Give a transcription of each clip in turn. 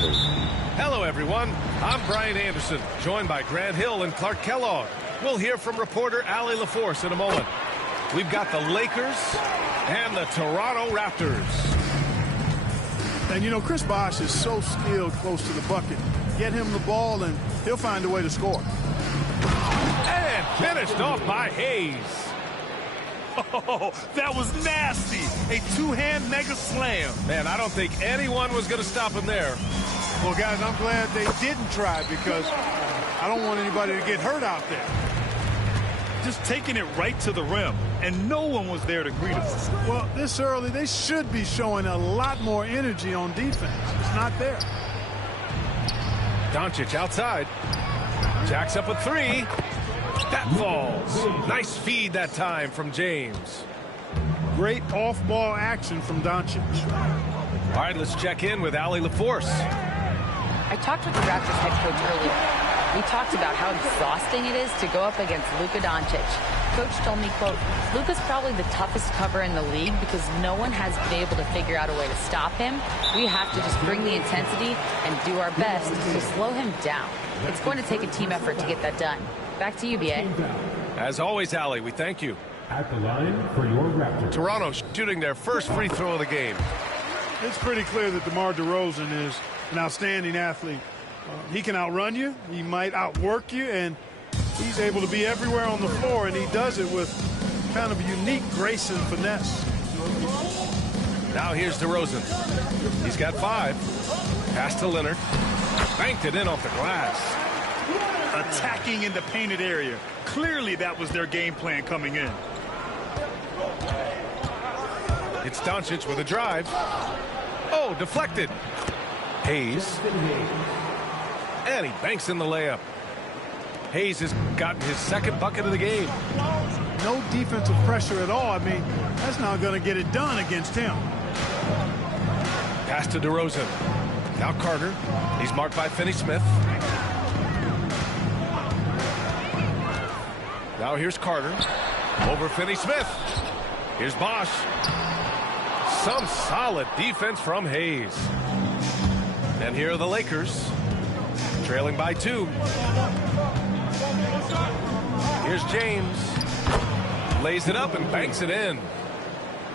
Raptors. Hello, everyone. I'm Brian Anderson, joined by Grant Hill and Clark Kellogg. We'll hear from reporter Allie LaForce in a moment. We've got the Lakers and the Toronto Raptors. And, you know, Chris Bosh is so skilled close to the bucket. Get him the ball, and he'll find a way to score. And finished off by Hayes. Oh, that was nasty. A two-hand mega slam. Man, I don't think anyone was going to stop him there. Well, guys, I'm glad they didn't try because I don't want anybody to get hurt out there. Just taking it right to the rim, and no one was there to greet us. Well, this early, they should be showing a lot more energy on defense. It's not there. Doncic outside. Jacks up a three. That falls. Nice feed that time from James. Great off-ball action from Doncic. All right, let's check in with Allie LaForce. I talked with the Raptors head coach earlier. We talked about how exhausting it is to go up against Luka Doncic. Coach told me, quote, Luka's probably the toughest cover in the league because no one has been able to figure out a way to stop him. We have to just bring the intensity and do our best to slow him down. It's going to take a team effort to get that done. Back to you, BA. As always, Allie, we thank you. At the line for your Raptors. Toronto shooting their first free throw of the game. It's pretty clear that DeMar DeRozan is an outstanding athlete. He can outrun you, he might outwork you, and he's able to be everywhere on the floor, and he does it with kind of unique grace and finesse. Now here's DeRozan. He's got 5. Pass to Leonard. Banked it in off the glass. Attacking in the painted area. Clearly that was their game plan coming in. It's Doncic with a drive. Oh, deflected. Hayes. And he banks in the layup. Hayes has gotten his second bucket of the game. No defensive pressure at all. I mean, that's not going to get it done against him. Pass to DeRozan. Now Carter. He's marked by Finney-Smith. Now here's Carter. Over Finney-Smith. Here's Bosh. Some solid defense from Hayes. And here are the Lakers. Trailing by 2. Here's James. Lays it up and banks it in.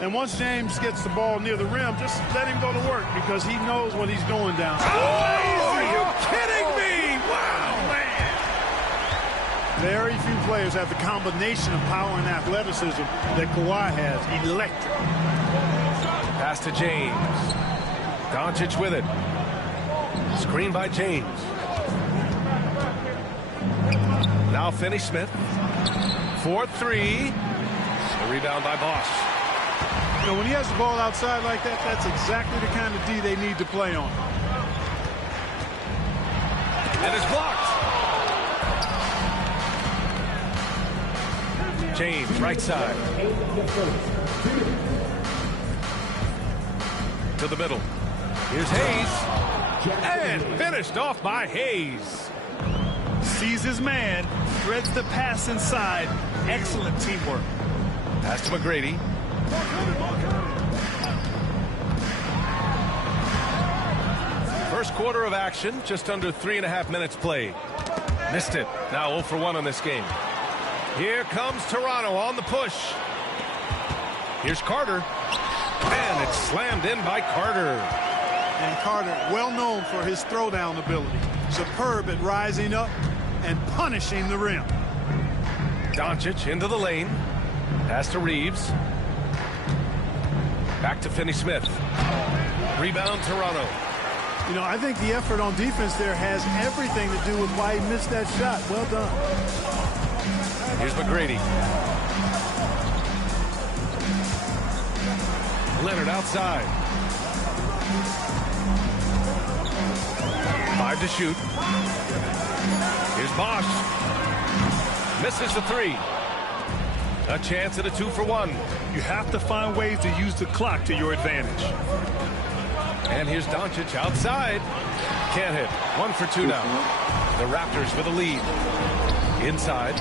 And once James gets the ball near the rim, just let him go to work because he knows what he's doing down there. Oh, are you kidding me? Wow, man. Very few players have the combination of power and athleticism that Kawhi has. Electric. Pass to James. Doncic with it. Screen by James. Now Finney-Smith. 4-3. A rebound by Bosh. You know, when he has the ball outside like that, that's exactly the kind of D they need to play on. And it's blocked. James, right side. To the middle. Here's Hayes. And finished off by Hayes. Sees his man, threads the pass inside. Excellent teamwork. Pass to McGrady. First quarter of action, just under 3.5 minutes played. Missed it. Now 0 for 1 on this game. Here comes Toronto on the push. Here's Carter. And it's slammed in by Carter. And Carter, well known for his throwdown ability. Superb at rising up and punishing the rim. Doncic into the lane. Pass to Reeves. Back to Finney-Smith. Rebound Toronto. You know, I think the effort on defense there has everything to do with why he missed that shot. Well done. Here's McGrady. Leonard outside. 5 to shoot. Here's Bosh. Misses the 3. A chance at a 2 for 1. You have to find ways to use the clock to your advantage. And here's Doncic outside. Can't hit. 1 for 2 now. The Raptors with a lead. Inside.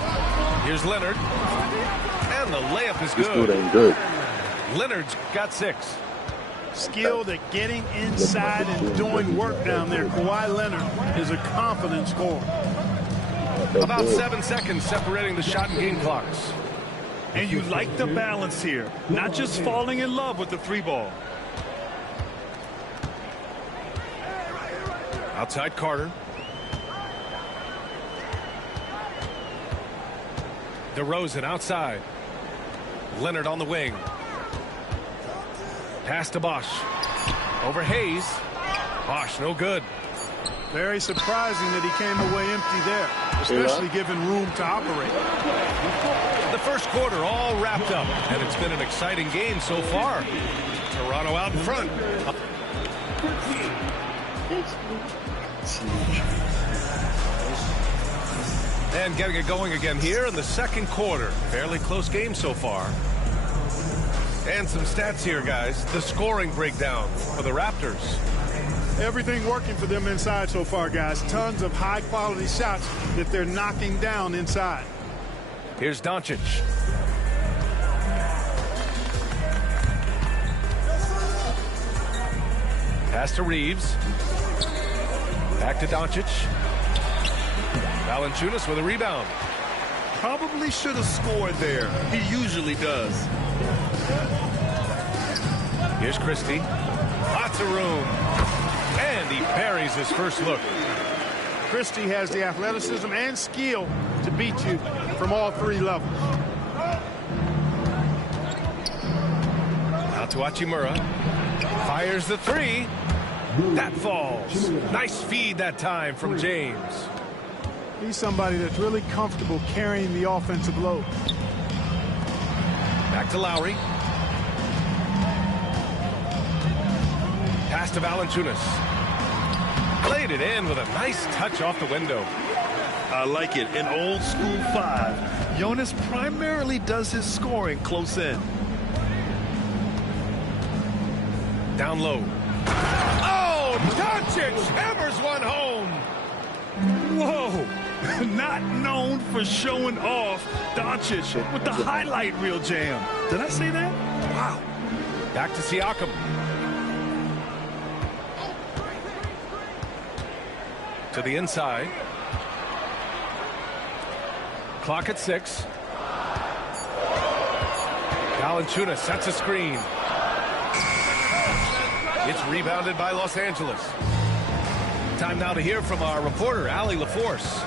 Here's Leonard. And the layup is This dude good. ain't good. Leonard's got 6. skilled at getting inside and doing work down there. Kawhi Leonard is a confident scorer. About 7 seconds separating the shot and game clocks. And you like the balance here, not just falling in love with the 3-ball. Outside Carter. DeRozan outside. Leonard on the wing. Pass to Bosch. Over Hayes. Bosch no good. Very surprising that he came away empty there, especially given room to operate. The first quarter all wrapped up, and it's been an exciting game so far. Toronto out in front. And getting it going again here in the second quarter. Fairly close game so far. And some stats here, guys. The scoring breakdown for the Raptors. Everything working for them inside so far, guys. Tons of high-quality shots that they're knocking down inside. Here's Doncic. Pass to Reeves. Back to Doncic. Valanciunas with a rebound. Probably should have scored there. He usually does. Here's Christie. Lots of room. And he buries his first look. Christie has the athleticism and skill to beat you from all three levels. Out to Hachimura. Fires the three. That falls. Nice feed that time from James. He's somebody that's really comfortable carrying the offensive load. Back to Lowry. Pass to Valanciunas. Played it in with a nice touch off the window. I like it. An old school 5. Jonas primarily does his scoring close in. Down low. Oh, Doncic hammers one home. Whoa. Not known for showing off. Doncic with the highlight reel jam. Did I say that? Wow. Back to Siakam. To the inside. Clock at 6. Valanciunas sets a screen. It's rebounded by Los Angeles. Time now to hear from our reporter, Allie LaForce.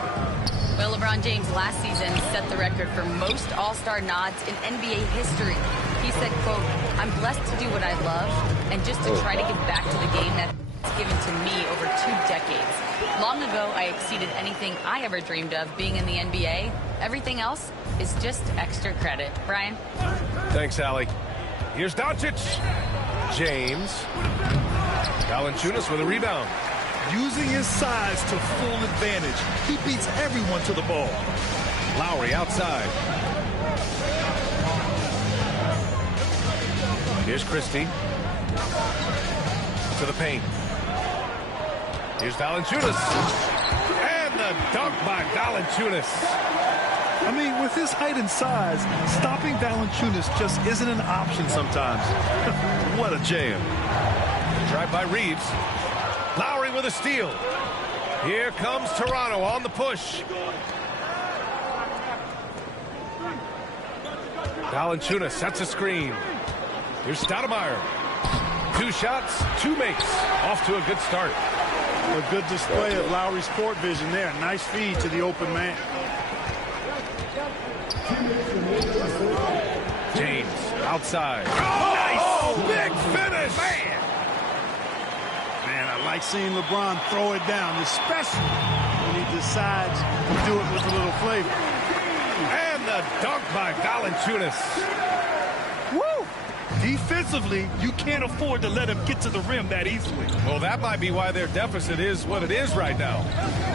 Well, LeBron James last season set the record for most All-Star nods in NBA history. He said, quote, "I'm blessed to do what I love and just to try to give back to the game that's given to me over 2 decades. Long ago, I exceeded anything I ever dreamed of being in the NBA. Everything else is just extra credit." Brian? Thanks, Allie. Here's Doncic. James. Valanciunas with a rebound. Using his size to full advantage. He beats everyone to the ball. Lowry outside. Here's Christie. To the paint. Here's Valanciunas. And the dunk by Valanciunas. I mean, with his height and size, stopping Valanciunas just isn't an option sometimes. What a jam. Drive by Reeves. Lowry with a steal. Here comes Toronto on the push. Valanciunas sets a screen. Here's Stoudemire. 2 shots, 2 makes. Off to a good start. A good display of Lowry's court vision there. Nice feed to the open man. James outside. Nice big finish. Man, I like seeing LeBron throw it down, especially when he decides to do it with a little flavor. And the dunk by Valanciunas. Woo! Defensively, you can't afford to let him get to the rim that easily. Well, that might be why their deficit is what it is right now.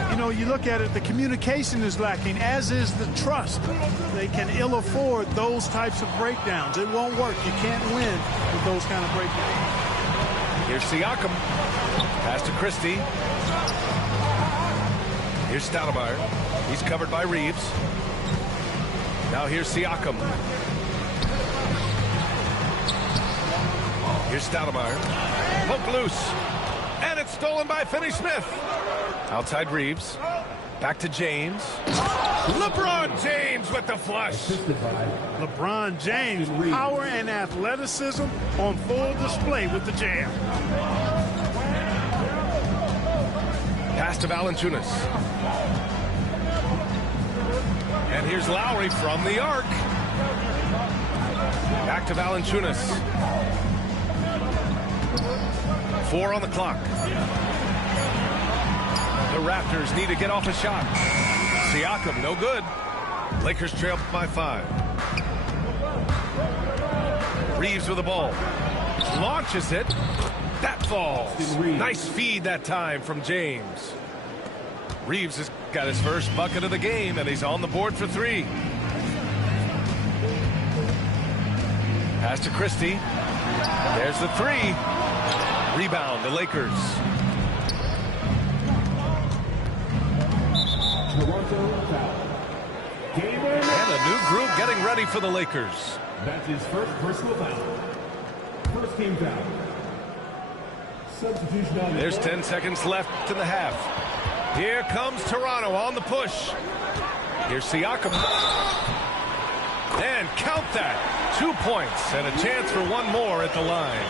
You know, you look at it, the communication is lacking, as is the trust. They can ill afford those types of breakdowns. It won't work. You can't win with those kind of breakdowns. Here's Siakam. Pass to Christie. Here's Stoudemire. He's covered by Reeves. Now here's Siakam. Here's Stoudemire. Poke loose. And it's stolen by Finney-Smith. Outside Reeves. Back to James. LeBron James with the flush. LeBron James, power and athleticism on full display with the jam. Pass to Valanciunas. And here's Lowry from the arc. Back to Valanciunas. 4 on the clock. The Raptors need to get off a shot. Siakam, no good. Lakers trail by 5. Reeves with the ball. Launches it. That falls. Nice feed that time from James. Reeves has got his first bucket of the game, and he's on the board for 3. Pass to Christie. There's the 3. Rebound, the Lakers. And a new group getting ready for the Lakers. That's his first personal foul. First team foul. Substitution on. There's 10 seconds left in the half. Here comes Toronto on the push. Here's Siakam. And count that. 2 points and a chance for one more at the line.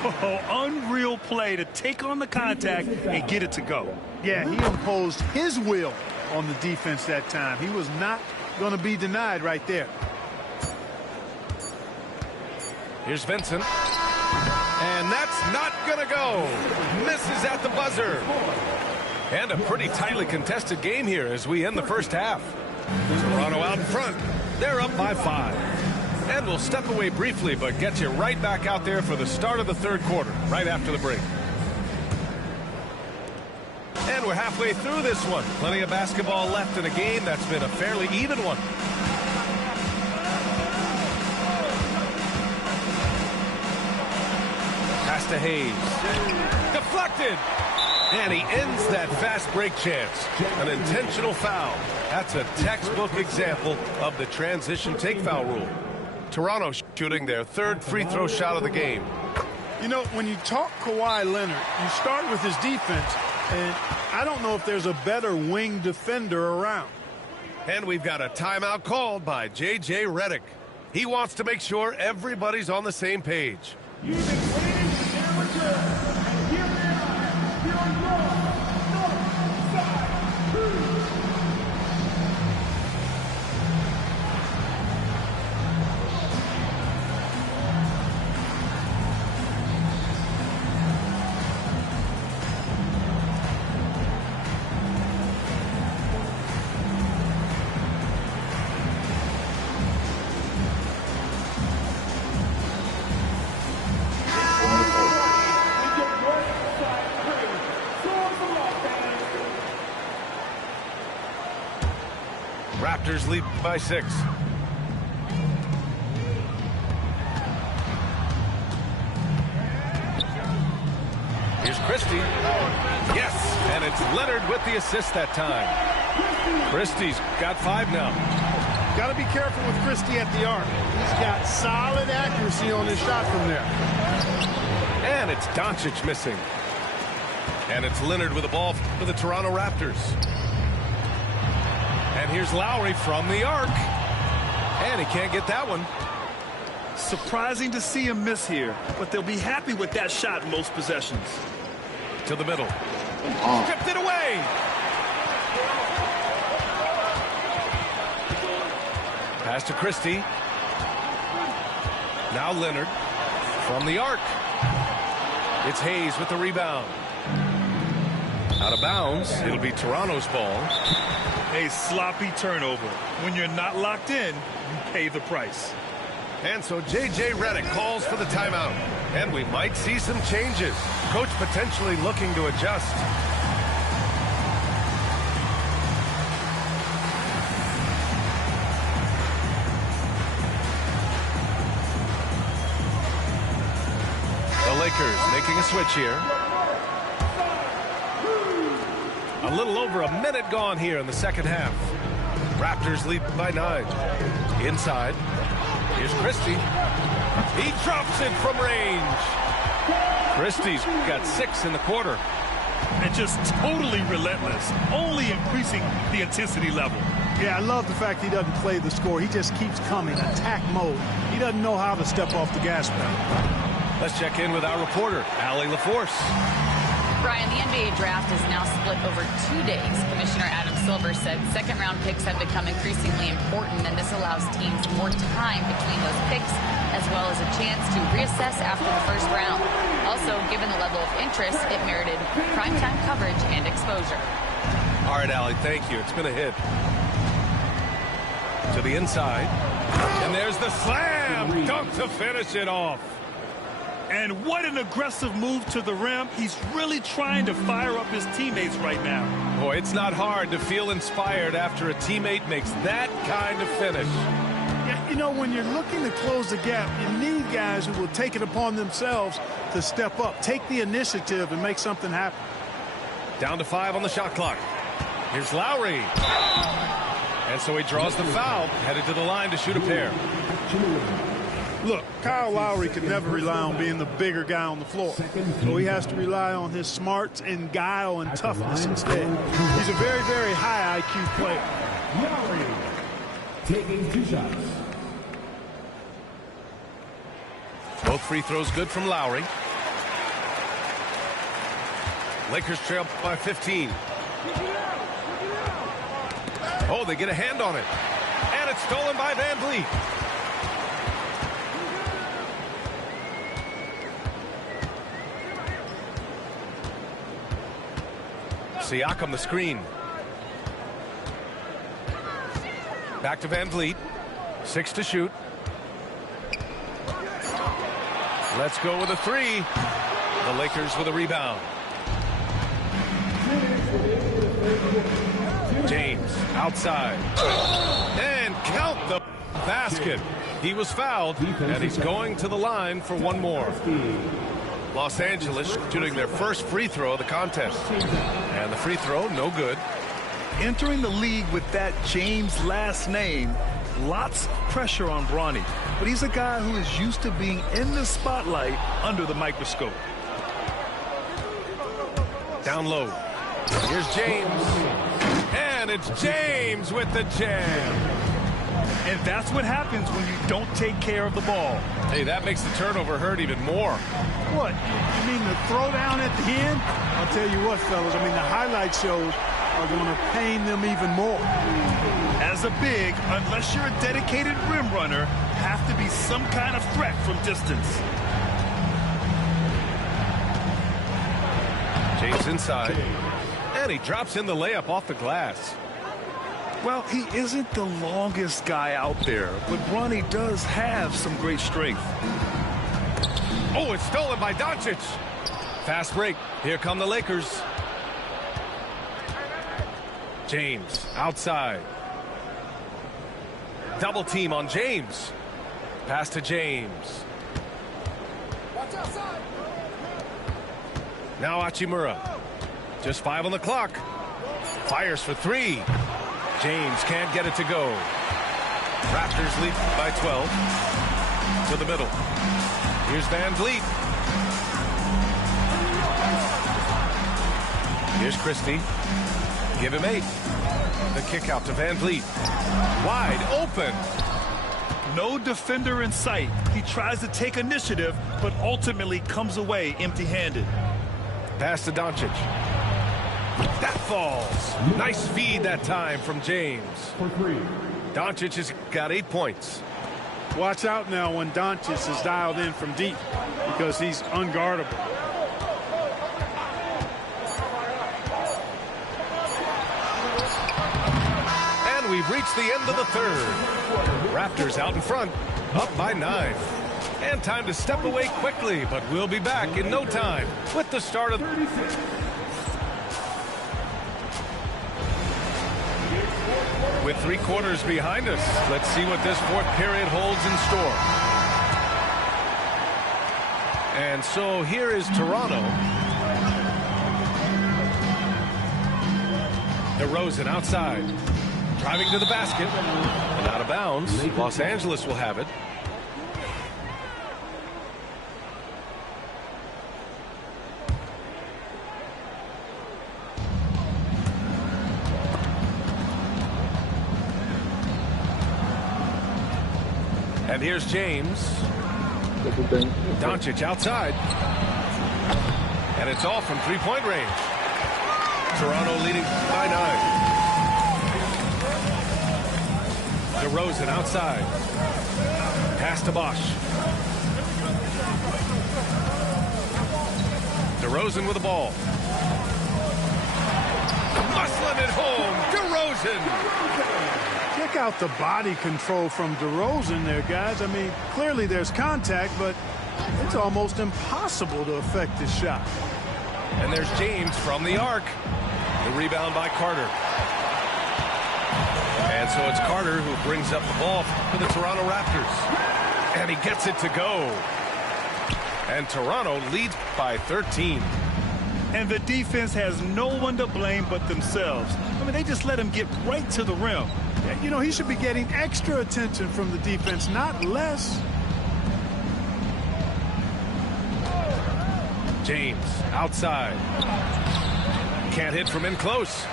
Oh, unreal play to take on the contact and get it to go. Yeah, he imposed his will on the defense that time. He was not going to be denied right there. Here's Vincent. And that's not going to go. Misses at the buzzer. And a pretty tightly contested game here as we end the first half. Toronto out in front. They're up by 5. And we'll step away briefly, but get you right back out there for the start of the third quarter, right after the break. And we're halfway through this one. Plenty of basketball left in a game that's been a fairly even one. Pass to Hayes. Deflected. And he ends that fast break chance. An intentional foul. That's a textbook example of the transition take foul rule. Toronto shooting their 3rd free throw shot of the game. You know, when you talk Kawhi Leonard, you start with his defense, and I don't know if there's a better wing defender around. And we've got a timeout called by J.J. Redick. He wants to make sure everybody's on the same page. Raptors lead by 6. Here's Christie. Yes, and it's Leonard with the assist that time. Christie's got 5 now. Got to be careful with Christie at the arc. He's got solid accuracy on his shot from there. And it's Doncic missing. And it's Leonard with the ball for the Toronto Raptors. And here's Lowry from the arc. And he can't get that one. Surprising to see him miss here, but they'll be happy with that shot in most possessions. To the middle. Stripped it away. Pass to Christie. Now Leonard from the arc. It's Hayes with the rebound. Out of bounds. It'll be Toronto's ball. A sloppy turnover. When you're not locked in, you pay the price. And so J.J. Redick calls for the timeout. And we might see some changes. Coach potentially looking to adjust. The Lakers making a switch here. A little over a minute gone here in the second half. Raptors lead by 9. Inside. Here's Christie. He drops it from range. Christie's got 6 in the quarter. And just totally relentless, only increasing the intensity level. Yeah, I love the fact he doesn't play the score. He just keeps coming, attack mode. He doesn't know how to step off the gas pedal. Let's check in with our reporter, Allie LaForce. Brian, the NBA draft is now split over 2 days. Commissioner Adam Silver said second-round picks have become increasingly important, and this allows teams more time between those picks, as well as a chance to reassess after the first round. Also, given the level of interest, it merited primetime coverage and exposure. All right, Allie, thank you. It's been a hit. To the inside. And there's the slam dunk to finish it off. And what an aggressive move to the rim. He's really trying to fire up his teammates right now. Boy, it's not hard to feel inspired after a teammate makes that kind of finish. Yeah, you know, when you're looking to close the gap, you need guys who will take it upon themselves to step up, take the initiative, and make something happen. Down to 5 on the shot clock. Here's Lowry. And so he draws the foul, headed to the line to shoot a pair. Look, Kyle Lowry could never rely on being the bigger guy on the floor. So he has to rely on his smarts and guile and toughness instead. He's a very, very high IQ player. Lowry taking 2 shots. Both free throws good from Lowry. Lakers trail by 15. Oh, they get a hand on it. And it's stolen by Van Vliet. Siakam the screen. Back to Van Vliet. 6 to shoot. Let's go with a 3. The Lakers with a rebound. James outside. And count the basket. He was fouled, and he's going to the line for one more. Los Angeles shooting their first free throw of the contest. And the free throw, no good. Entering the league with that James last name, lots of pressure on Bronny. But he's a guy who is used to being in the spotlight under the microscope. Down low. Here's James. And it's James with the jam. And that's what happens when you don't take care of the ball. Hey, that makes the turnover hurt even more. What? You mean the throwdown at the end? I'll tell you what, fellas. I mean, the highlight shows are going to pain them even more. As a big, unless you're a dedicated rim runner, have to be some kind of threat from distance. James inside. And he drops in the layup off the glass. Well, he isn't the longest guy out there, but Bronny does have some great strength. Oh, it's stolen by Doncic. Fast break. Here come the Lakers. James outside. Double team on James. Pass to James. Watch outside. Now Hachimura. Just 5 on the clock. Fires for 3. James can't get it to go. Raptors lead by 12. To the middle. Here's Van Vliet. Here's Christie. Give him 8. The kick out to Van Vliet. Wide open. No defender in sight. He tries to take initiative, but ultimately comes away empty-handed. Pass to Doncic. That falls. Nice feed that time from James. For 3. Doncic has got 8 points. Watch out now when Doncic is dialed in from deep because he's unguardable. And we've reached the end of the third. Raptors out in front, up by 9. And time to step away quickly, but we'll be back in no time with the start of... With 3 quarters behind us, let's see what this 4th period holds in store. And so here is Toronto. DeRozan outside. Driving to the basket. And out of bounds. Los Angeles will have it. And here's James. Doncic outside. And it's off from three-point range. Toronto leading by 9. DeRozan outside. Pass to Bosch. DeRozan with the ball. Muscling it home. DeRozan. Check out the body control from DeRozan there, guys. I mean, clearly there's contact, but it's almost impossible to affect this shot. And there's James from the arc. The rebound by Carter. And so it's Carter who brings up the ball for the Toronto Raptors. And he gets it to go. And Toronto leads by 13. And the defense has no one to blame but themselves. I mean, they just let him get right to the rim. You know, he should be getting extra attention from the defense, not less. James outside. Can't hit from in close.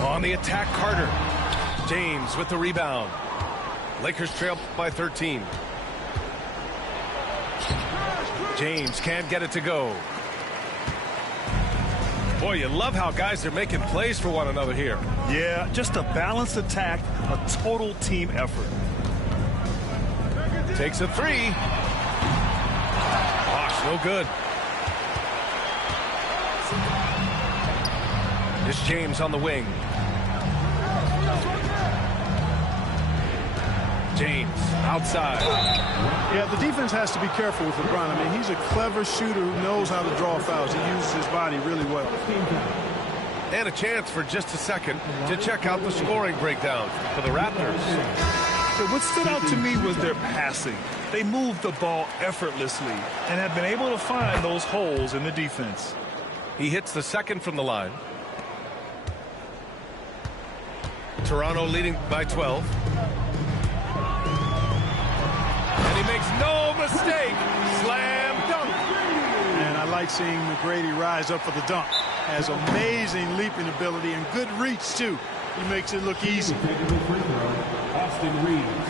On the attack, Carter. James with the rebound. Lakers trail by 13. James can't get it to go. Boy, you love how guys are making plays for one another here. Yeah, just a balanced attack, a total team effort. Takes a three. Bosch, no good. It's James on the wing. James outside. Yeah, the defense has to be careful with LeBron. I mean, he's a clever shooter who knows how to draw fouls. He uses his body really well. And a chance for just a second to check out the scoring breakdown for the Raptors. But what stood out to me was their passing. They moved the ball effortlessly and have been able to find those holes in the defense. He hits the second from the line. Toronto leading by 12. And he makes no mistake. Slam dunk. And I like seeing McGrady rise up for the dunk. Has amazing leaping ability and good reach, too. He makes it look easy. Austin Reeves.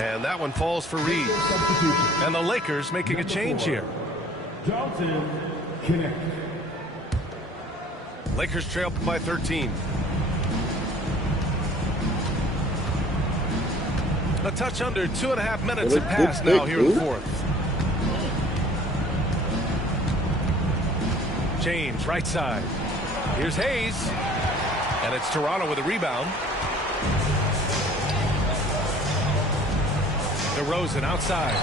And that one falls for Reeves. And the Lakers making a change here. Dalton Connect. Lakers trail by 13. A touch under 2.5 minutes have passed now here in the fourth. James, right side. Here's Hayes. And it's Toronto with a rebound. DeRozan outside.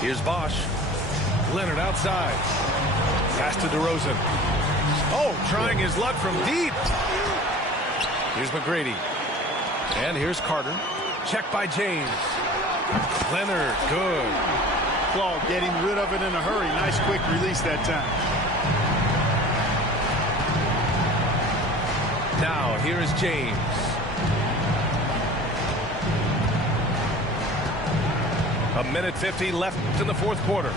Here's Bosch. Leonard outside. Pass to DeRozan. Oh, trying his luck from deep. Here's McGrady. And here's Carter. Check by James. Leonard, good. Claw getting rid of it in a hurry. Nice quick release that time. Now, here is James. A minute 50 left in the fourth quarter.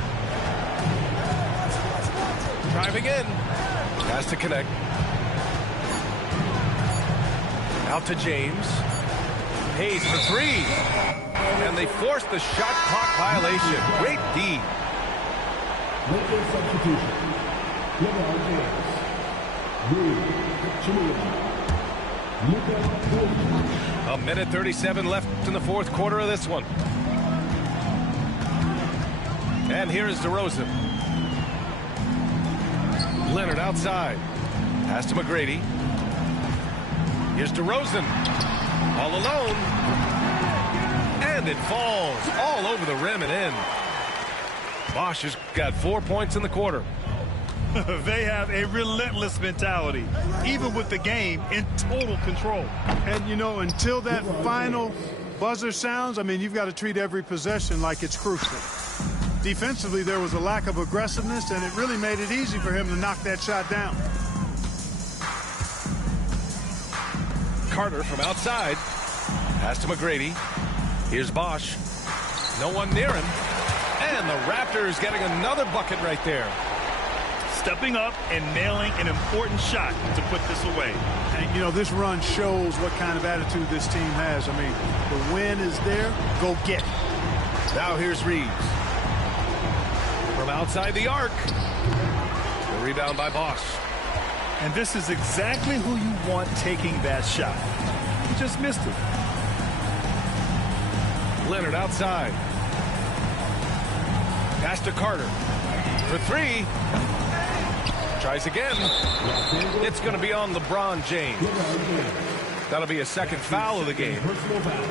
Driving in. Has to connect. Out to James. Hayes for three. And they force the shot clock violation. Great D. Lakers substitution. LeBron James. A minute 37 left in the fourth quarter of this one. And here is DeRozan. Leonard outside. Pass to McGrady. Here's DeRozan. All alone. And it falls all over the rim and in. Bosch has got 4 points in the quarter. They have a relentless mentality, even with the game in total control. And, you know, until that final buzzer sounds, I mean, you've got to treat every possession like it's crucial. Defensively, there was a lack of aggressiveness, and it really made it easy for him to knock that shot down. Carter from outside. Pass to McGrady. Here's Bosch. No one near him. And the Raptors getting another bucket right there. stepping up and nailing an important shot to put this away. And, you know, this run shows what kind of attitude this team has. I mean, the win is there. Go get it. Now here's Reeves. From outside the arc. The rebound by Bosch. And this is exactly who you want taking that shot. He just missed it. Leonard outside. Pass to Carter. For three. Tries again. It's going to be on LeBron James. That'll be a second foul of the game. Personal foul.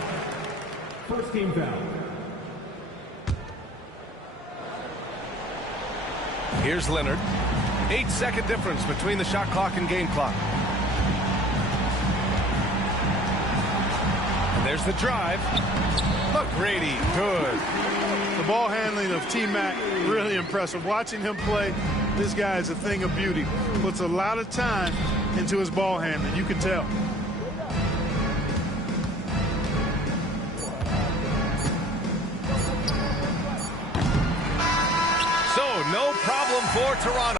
First team foul. Here's Leonard. 8-second difference between the shot clock and game clock. And there's the drive. McGrady, good. The ball handling of T-Mac, really impressive. Watching him play, this guy is a thing of beauty. Puts a lot of time into his ball handling. You can tell. So, no problem for Toronto.